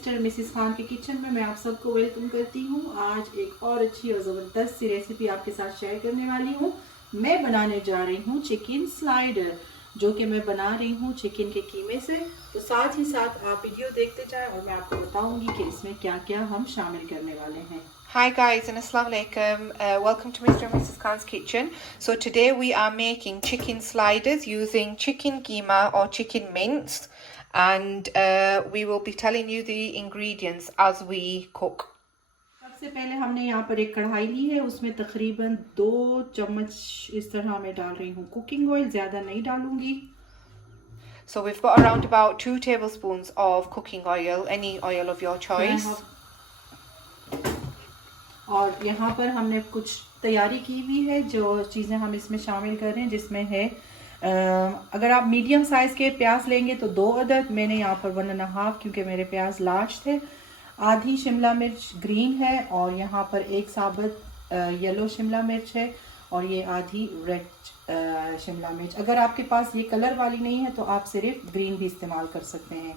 Mister और Mrs Khan के kitchen में मैं आप सबको वेलकम करती हूँ। आज एक और अच्छी और ज़बरदस्त सी रेसिपी आपके साथ शेयर करने वाली हूँ। मैं बनाने जा रही हूँ चिकन स्लाइडर, जो कि मैं बना रही हूँ चिकन के कीमे से। तो साथ ही साथ आप वीडियो देखते जाएं और मैं आपको बताऊँगी कि इसमें क्या क्या हम शामिल करने वाले हैं। Hi guys and Assalamu alaikum. Welcome to Mr. and Mrs. Khan's kitchen. So today we are making chicken sliders using chicken keema or chicken mince, and we will be telling you the ingredients as we cook. सबसे पहले हमने यहाँ पर एक कढ़ाई ली है, उसमें तकरीबन 2 चम्मच इस तरह मैं डाल रही हूँ कुकिंग ऑयल, ज़्यादा नहीं डालूंगी। So we've got around about 2 tablespoons of cooking oil, any oil of your choice. और यहाँ पर हमने कुछ तैयारी की हुई है, जो चीज़ें हम इसमें शामिल कर रहे हैं, जिसमें है अगर आप मीडियम साइज़ के प्याज लेंगे तो 2 अदद, मैंने यहाँ पर 1.5 क्योंकि मेरे प्याज लार्ज थे। आधी शिमला मिर्च ग्रीन है और यहाँ पर एक साबुत येलो शिमला मिर्च है और ये आधी रेड शिमला मिर्च। अगर आपके पास ये कलर वाली नहीं है तो आप सिर्फ ग्रीन भी इस्तेमाल कर सकते हैं।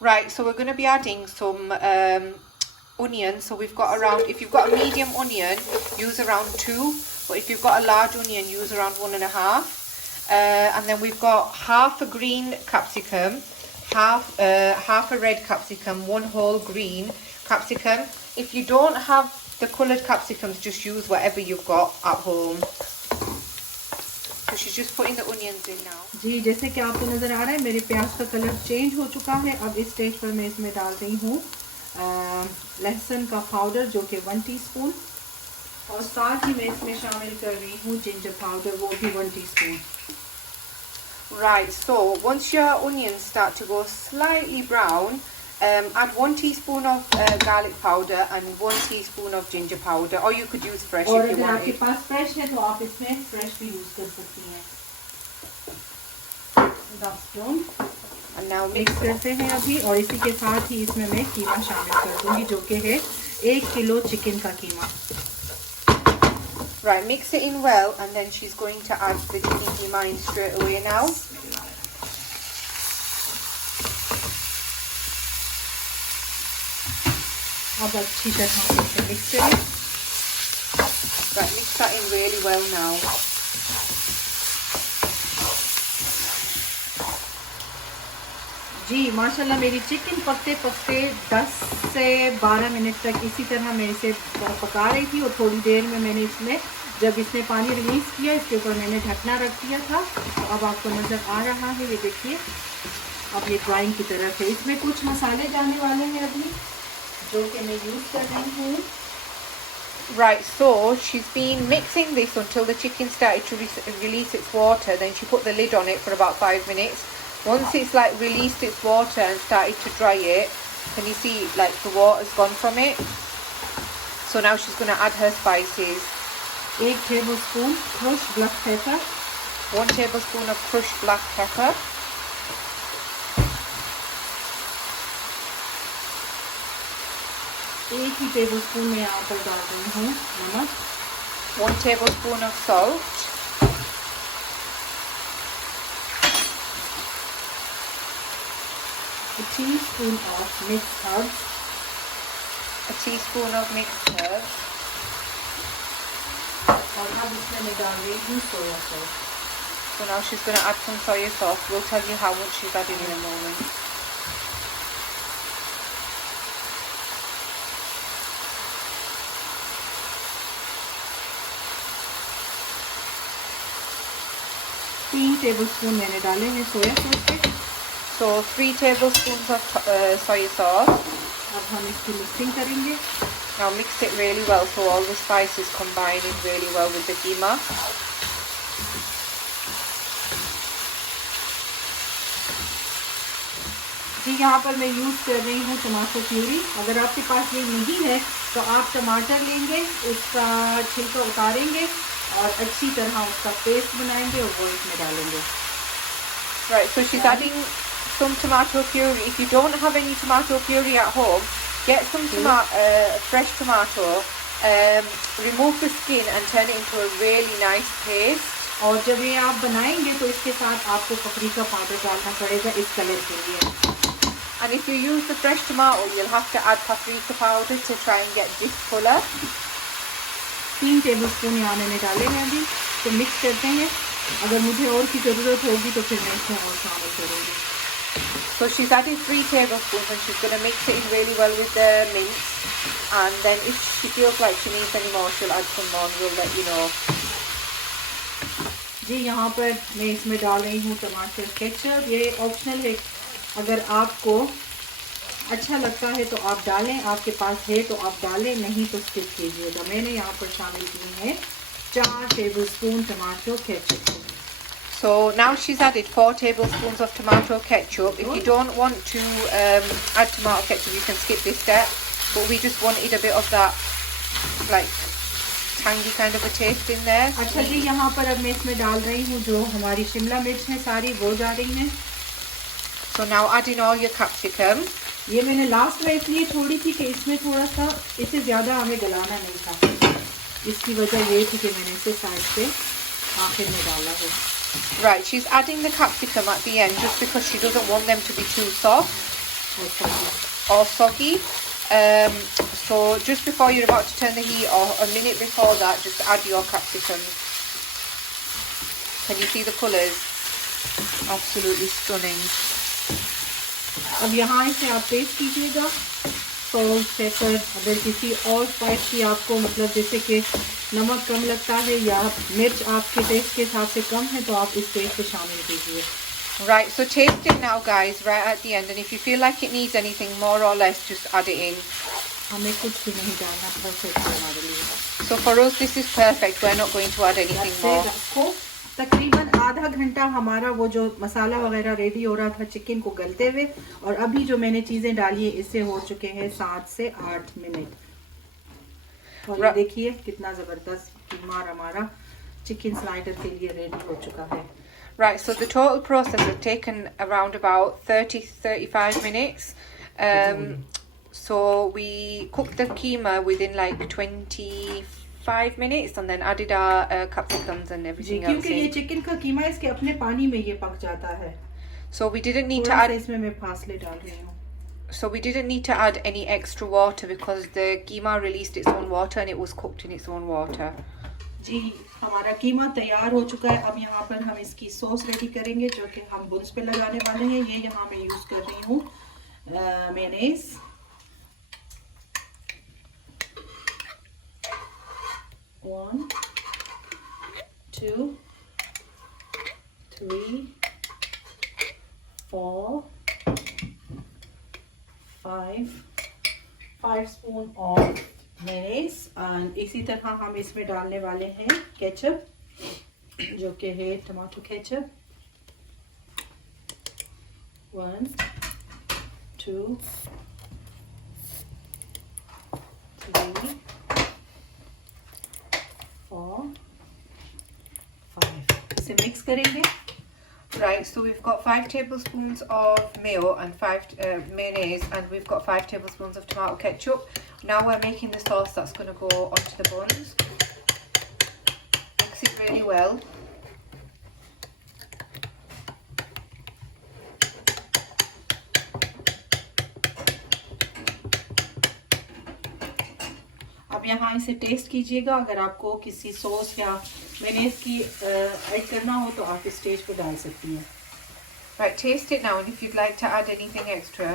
Right, so we're going to be adding some onion. So we've got around, if you've got a medium onion, use around 2, but if you've got a large onion, use around 1.5. And then we've got half a green capsicum, half a red capsicum, 1 whole green capsicum. If you don't have the coloured capsicums, just use whatever you've got at home. So she's just putting the onions in now. जी, जैसे कि आपको नज़र आ रहा है मेरे प्याज का colour change हो चुका है। अब इस स्टेज पर मैं इसमें डाल रही हूँ लहसुन का पाउडर, जो कि 1 टीस्पून, और साथ ही मैं इसमें शामिल कर रही हूँ जिंजर पाउडर, वो भी 1 teaspoon. Right, so once your onions start to go slightly brown, add 1 teaspoon of garlic powder and 1 teaspoon of ginger powder, or you could use fresh if you want. और अगर आपके पास fresh है तो आप इसमें fresh भी use कर सकती हैं। And now मिक्स करते हैं अभी, और इसी के साथ ही इसमें मैं कीमा शामिल कर दूंगी, जो कि है 1 किलो चिकन का कीमा। Right, mix it in well, and then she's going to add the chicken keema in straight away now. अब अच्छी तरह से मिक्स करें। Right, mix that in really well now. जी माशाल्लाह, मेरी चिकन पकते पकते 10 से 12 मिनट तक इसी तरह मैं इसे पका रही थी, और थोड़ी देर में मैंने इसमें जब इसने पानी रिलीज़ किया, इसके ऊपर मैंने ढकना रख दिया था। तो अब आपको नज़र आ रहा है, ये देखिए, अब ये ड्राइंग की तरफ है। इसमें कुछ मसाले जाने वाले हैं अभी, जो कि मैं यूज़ कर रही हूँ। Right, so she's been mixing this until the chicken started to release its water. Then she put the lid on it for about 5 minutes. Once it's like released its water and started to dry it, can you see like the water's gone from it? So now she's going to add her spices. 1 tablespoon crushed black pepper, 1 tablespoon of crushed black pepper, 1 he tablespoon मैं यहाँ पर डाल रही हूँ नमक, 1 tablespoon of salt, a teaspoon of mixed herbs, a teaspoon of mixed herbs, और अब इसमें मैं डाल रही हूँ soya sauce. So now she's going to add some soya sauce. We'll tell you how much she's adding in a moment. तीन tablespoon मैंने डाले हैं सोया सॉस के। So 3 tablespoons of soya sauce. अब हम इसकी मिक्सिंग करेंगे। Now mix it really well so all the spices combine in really well with the keema. जी, यहाँ पर मैं यूज़ कर रही हूँ टमाटर प्यूरी। अगर आपके पास ये नहीं है तो आप टमाटर लेंगे, उसका छिलका उतारेंगे और अच्छी तरह उसका पेस्ट बनाएंगे और वो इसमें डालेंगे। Right, so she's adding some tomato puree. If you don't have any tomato puree at home, get some fresh tomato, remove the skin and turn it into a really nice paste. और जब ये आप बनाएंगे तो इसके साथ आपको paprika powder डालना पड़ेगा इस कलर के लिए। And if you use the fresh tomato, you'll have to add paprika powder to try and get this colour. 3 tablespoon यहाँ मैंने डाले हैं अभी, तो मिक्स करते हैं. अगर मुझे और की ज़रूरत होगी तो फिर मैं इसमें और शामिल करूँगी. So she's added 3 tablespoons and she's going to mix it in really well with the mince. And then if she feels like she needs any more, she'll add some more and we'll let you know. जी यहाँ पर मैं इसमें डाल रही हूँ टमाटर ketchup. ये optional है, अगर आपको अच्छा लगता है तो आप डालें, आपके पास है तो आप डालें, नहीं तो स्किप कीजिएगा. मैंने यहाँ पर शामिल की है 4 tablespoon tomato ketchup. So now she's added 4 tablespoons of tomato ketchup. If you don't want to add tomato ketchup, you can skip this step. But we just wanted a bit of that, like, tangy kind of a taste in there. अच्छा जी, यहाँ पर अब मैं इसमें डाल रही हूँ जो हमारी शिमला मिर्च है सारी, वो जा रही हैं. So now adding all your capsicum. ये मैंने लास्ट में इसलिए छोड़ी थी कि इसमें थोड़ा सा, इससे ज़्यादा हमें गलाना नहीं था. इसकी वजह ये थी कि मैंने इसे साइड पे आखिर में डाला है. Right, she's adding the capsicum at the end just because she doesn't want them to be too soft or soggy. So just before you're about to turn the heat off, a minute before that, just add your capsicum. Can you see the colours? Absolutely stunning. अब यहाँ इसे आप test कीजिएगा. Salt, paper, अगर किसी और spice की आपको, मतलब जैसे कि नमक कम लगता है या मिर्च आपके टेस्ट के हिसाब से कम है, तो आप इस टेस्ट पे शामिल कीजिए. Right, so taste it now, guys, right at the end, and if you feel like it needs anything more or less, just add it in. हमें कुछ भी नहीं डालना, परफेक्ट है हमारे लिए. So for us, this is perfect. We're not going to add anything more. तकरीबन आधा घंटा हमारा वो जो मसाला वगैरह रेडी हो रहा था चिकन को गलते हुए, और अभी जो मैंने चीज़ें डाली है इससे हो चुके हैं 7 से 8 मिनट. और ये देखिए कितना ज़बरदस्त कीमा हमारा चिकन स्लाइडर के लिए रेडी हो चुका है. Right, so the total process has taken around about 30-35 minutes. So we cooked the keema within like 25 minutes and then added our capsicums and everything else. क्योंकि ये चिकन का कीमा इसके अपने पानी में ये पक जाता है. So we didn't need to add. इसमें मैं फासले डाल रही हूँ. So we didn't need to add any extra water because the keema released its own water and it was cooked in its own water. जी हमारा कीमा तैयार हो चुका है. अब यहाँ पर हम इसकी सॉस रेडी करेंगे जो कि हम बुन्स पे लगाने वाले हैं. ये यहाँ मैं यूज़ कर रही हूँ mayonnaise. One, 2, 3, 4, 5 spoon of mayonnaise. And इसी तरह हम इसमें डालने वाले हैं केचप, जो कि है टमाटो केचप. 1, 2, 3, 4, 5. इसे मिक्स करेंगे. Right, so we've got 5 tablespoons of mayo and 5 mayonnaise, and we've got 5 tablespoons of tomato ketchup. Now we're making the sauce that's going to go onto the buns. Mix it really well. अब यहाँ इसे test कीजिएगा. अगर आपको किसी sauce या mayonnaise की add करना हो तो आप इस स्टेज पर डाल सकती हैं. Right, taste it now, and if you'd like to add anything extra,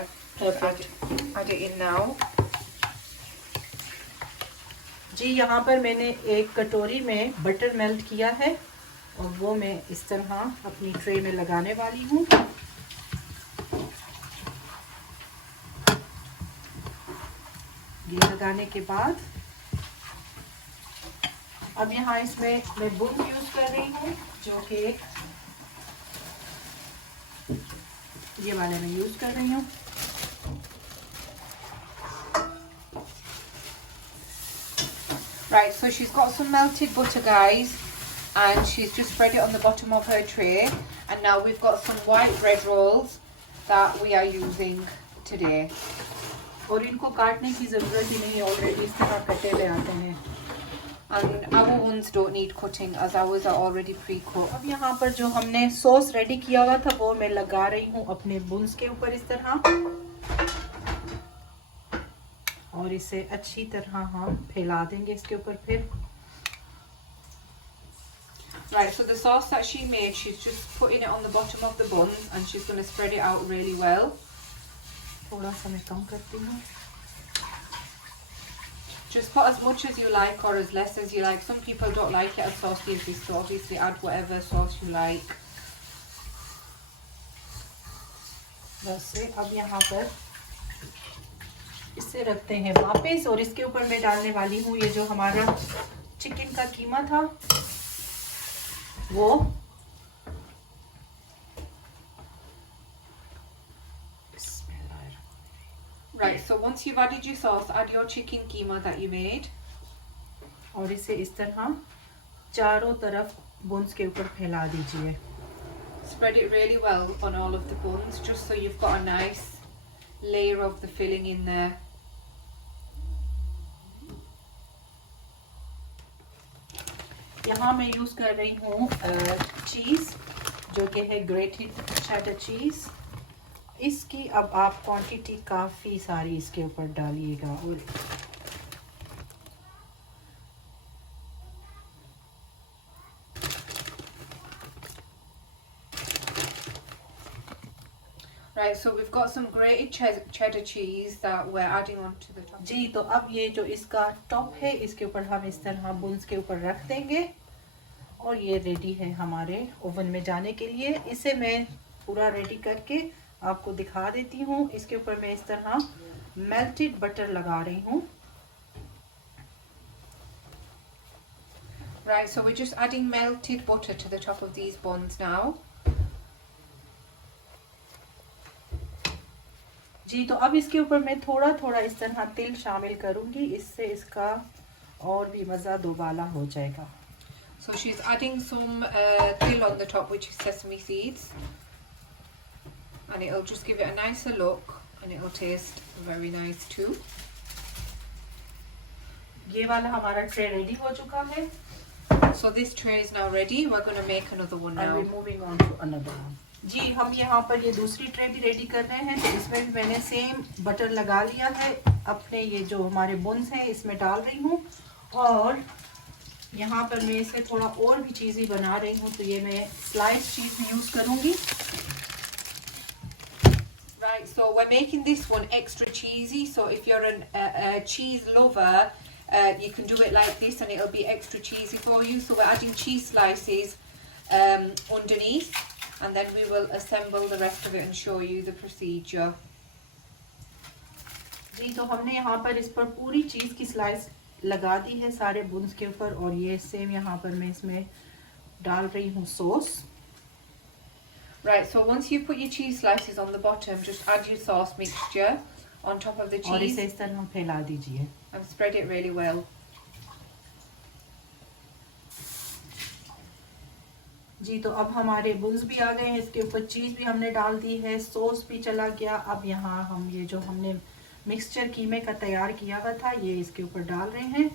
add it in now. जी यहाँ पर मैंने एक कटोरी में बटर मेल्ट किया है और वो मैं इस तरह अपनी ट्रे में लगाने वाली हूँ. ये लगाने के बाद अब यहाँ इसमें मैं बुन यूज़ कर रही हूँ, जो कि ये वाले मैं यूज़ कर रही हूँ. Right, so she's got some melted butter, guys, and she's just spread it on the bottom of her tray. And now we've got some white bread rolls that we are using today. और इनको काटने की ज़रूरत ही नहीं, already इस तरह कटे हुए आते हैं. And our ones don't need cutting as ours are already pre-cut. अब यहाँ पर जो हमने सॉस रेडी किया हुआ था वो मैं लगा रही हूँ अपने बुन्स के ऊपर इस तरह. और इसे अच्छी तरह हम फैला देंगे इसके ऊपर फिर। Right, so the sauce that she made, she's just putting it on the bottom of the buns and she's going to spread it out really well. थोड़ा सा मैं कम करती हूँ। Just put as much as you like or as less as you like. Some people don't like it as saucy as this, so obviously add whatever sauce you like. बस से अब यहाँ पर इसे रखते हैं वापस और इसके ऊपर मैं डालने वाली हूँ ये जो हमारा चिकन का कीमा था वो। Right, so once you've added your sauce, add your chicken keema that you made. और इसे इस तरह चारों तरफ बुन्स के ऊपर फैला दीजिए। Spread it really well on all of the buns, just so you've got a nice layer of the filling in there. यहाँ मैं यूज़ कर रही हूँ चीज़ जो कि है ग्रेटेड चेडर चीज़। इसकी अब आप क्वांटिटी काफ़ी सारी इसके ऊपर डालिएगा। और Right, so we've got some grated cheddar cheese that we're adding on to the top. जी, तो अब ये जो इसका टॉप है इसके ऊपर हम इस तरह बुन्स के ऊपर रख देंगे और ये रेडी है हमारे ओवन में जाने के लिए। इसे मैं पूरा रेडी करके आपको दिखा देती हूँ। इसके ऊपर मैं इस तरह मेल्टेड बटर लगा रही हूँ। Right, so we're just adding melted butter to the top of these buns now. जी, तो अब इसके ऊपर मैं थोड़ा थोड़ा इस तरह तिल शामिल करूँगी, इससे इसका और भी मज़ा दोबाला हो जाएगा। So she's adding some til on the top, which is sesame seeds, and it'll just give it a nicer look and it'll taste very nice too. ये वाला हमारा ट्रे रेडी हो चुका है। So this tray is now ready. We're going to make another one now. And we're moving on to another one. जी, हम यहाँ पर ये दूसरी ट्रे भी रेडी कर रहे हैं। तो इसमें मैंने सेम बटर लगा लिया है, अपने ये जो हमारे बुन्स हैं इसमें डाल रही हूँ और यहाँ पर मैं इसे थोड़ा और भी चीज़ी बना रही हूँ। तो ये मैं स्लाइस चीज़ यूज़ करूँगी। Right, so we're making this one extra cheesy. So if you're a cheese lover, you can do it like this and it'll be extra cheesy for you. So we're adding cheese slices underneath, and then we will assemble the rest of it and show you the procedure. जी, तो हमने यहाँ पर इस पर पूरी चीज़ की slice लगा दी है सारे बुन्स के ऊपर और ये सेम यहाँ पर मैं इसमें डाल रही हूँ sauce. Right, so once you put your cheese slices on the bottom, just add your sauce mixture on top of the cheese. और इसे इस तरह फैला दीजिए and spread it really well. जी, तो अब हमारे बुन्स भी आ गए हैं, इसके ऊपर चीज़ भी हमने डाल दी है, सॉस भी चला गया। अब यहाँ हम ये जो हमने मिक्सचर कीमे का तैयार किया हुआ था ये इसके ऊपर डाल रहे हैं।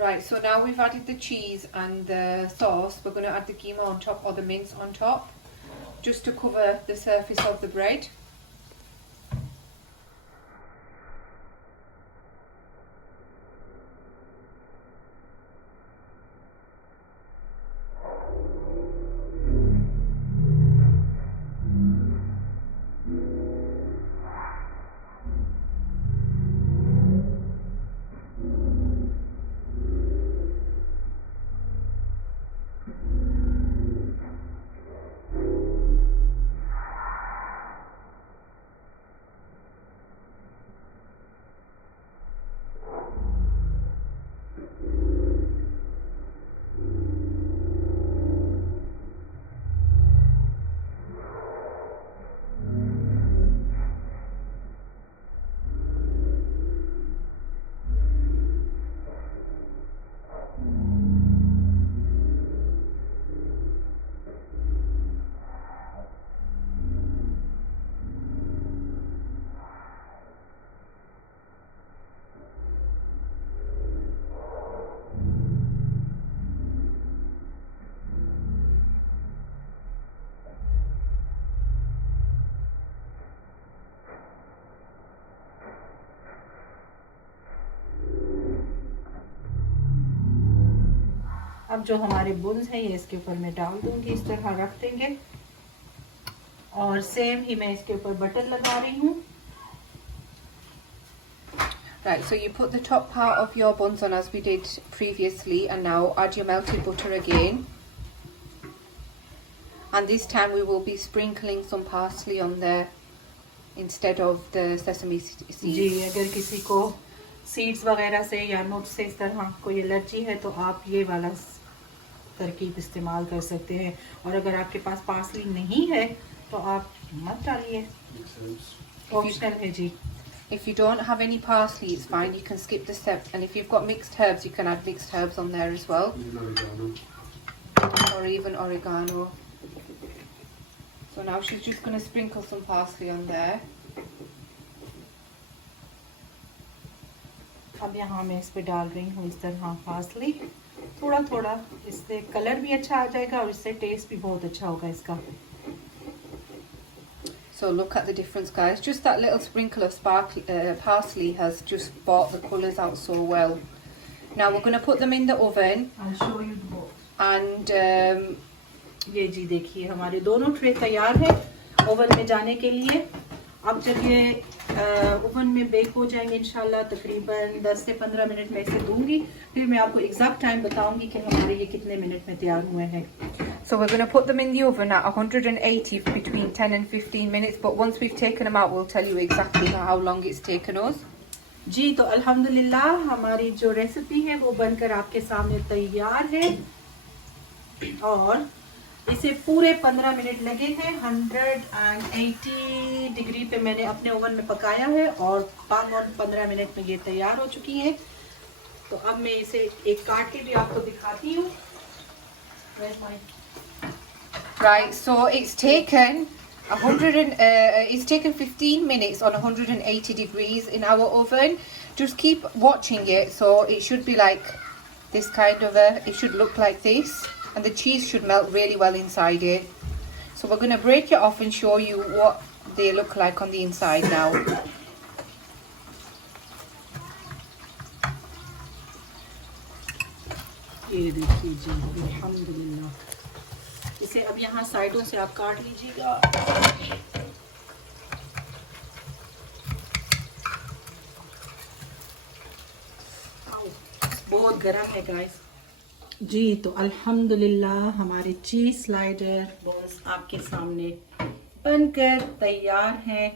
Right, so now we've added the cheese and the sauce. We're going to add the keema on top, or the mince on top, just to cover the surface of the bread. अब जो हमारे बुन्स हैं ये इसके ऊपर मैं डाल दूंगी, इस तरह रख देंगे और सेम ही मैं इसके ऊपर बटर लगा रही हूँ। Right, so you put the top part of your buns on as we did previously, and now add your melted butter again. And this time we will be sprinkling some parsley on there instead of the sesame seeds. जी, अगर किसी को seeds वगैरह से या nuts से इस तरह कोई एलर्जी है तो आप ये वाला तरकीब इस्तेमाल कर सकते हैं, और अगर आपके पास पार्सली नहीं है तो आप मत डालिए, ऑप्शनल है जी। If you don't have any parsley, it's fine, you can skip the step. And if you've got mixed herbs, you can add mixed herbs on there as well. Or even oregano. So now she's just going to sprinkle some parsley on there. अब यहाँ मैं इस पे डाल रही हूँ इस तरह पार्सली, थोड़ा थोड़ा, इससे कलर भी अच्छा आ जाएगा और इससे टेस्ट भी बहुत अच्छा होगा इसका। So look at the difference, guys. Just that little sprinkle of parsley has just brought the colours out so well. Now we're going to put them in the oven. I'll show you both. And ये जी देखिए हमारे दोनों tray तैयार है oven में जाने के लिए। अब जब ये ओवन में बेक हो जाएंगे इंशाल्लाह तकरीबन 10 से 15 मिनट में इसे दूंगी, फिर मैं आपको एग्जैक्ट टाइम बताऊंगी कि हमारे ये कितने मिनट में तैयार हुए हैं। So we're going to put them in the oven at 180 for between 10 and 15 minutes, but once we've taken them out we'll tell you exactly how long it's taken us. जी, तो अल्हम्दुलिल्लाह हमारी जो रेसिपी है वो बनकर आपके सामने तैयार है और इसे पूरे 15 मिनट लगे हैं। 180 डिग्री पे मैंने अपने ओवन में पकाया है और 15 मिनट में ये तैयार हो चुकी है। तो अब मैं इसे एक काट के भी आपको दिखाती हूँ। Right, so it's taken 15 minutes on 180 degrees in our oven. Just keep watching it, so it should be like this kind of it should look like this, and the cheese should melt really well inside it. So we're going to break it off and show you what they look like on the inside now. ये देखिए जी, अल्हम्दुलिल्लाह। इसे अब यहाँ साइडों से आप काट लीजिएगा। बहुत गर्म है गाइस। जी, तो अल्हम्दुलिल्लाह हमारे चीज़ स्लाइडर बॉल्स आपके सामने बनकर तैयार हैं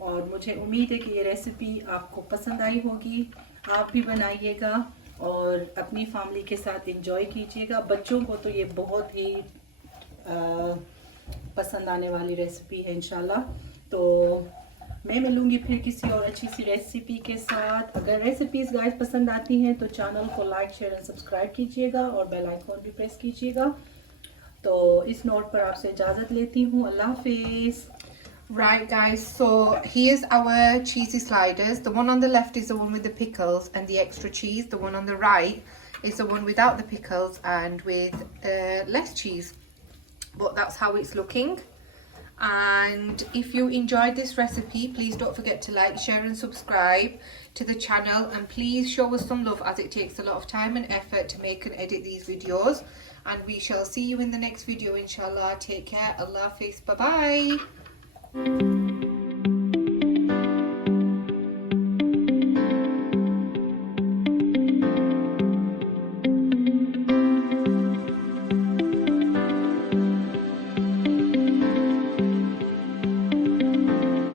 और मुझे उम्मीद है कि ये रेसिपी आपको पसंद आई होगी। आप भी बनाइएगा और अपनी फैमिली के साथ एंजॉय कीजिएगा। बच्चों को तो ये बहुत ही पसंद आने वाली रेसिपी है इंशाल्लाह। तो मैं मिलूँगी फिर किसी और अच्छी सी रेसिपी के साथ। अगर रेसिपीज़ गाइस पसंद आती हैं तो चैनल को लाइक शेयर एंड सब्सक्राइब कीजिएगा और बेल आइकॉन भी प्रेस कीजिएगा। तो इस नोट पर आपसे इजाज़त लेती हूँ। अल्लाह हाफिज़। Right guys, so here's our cheesy sliders. The one on the left is the one with the pickles and the extra cheese. The one on the right is the one without the pickles and with less cheese. But that's how it's looking. And if you enjoyed this recipe, please don't forget to like, share and subscribe to the channel, and please show us some love as it takes a lot of time and effort to make and edit these videos. And we shall see you in the next video inshallah. Take care. Allah Hafiz. Bye bye.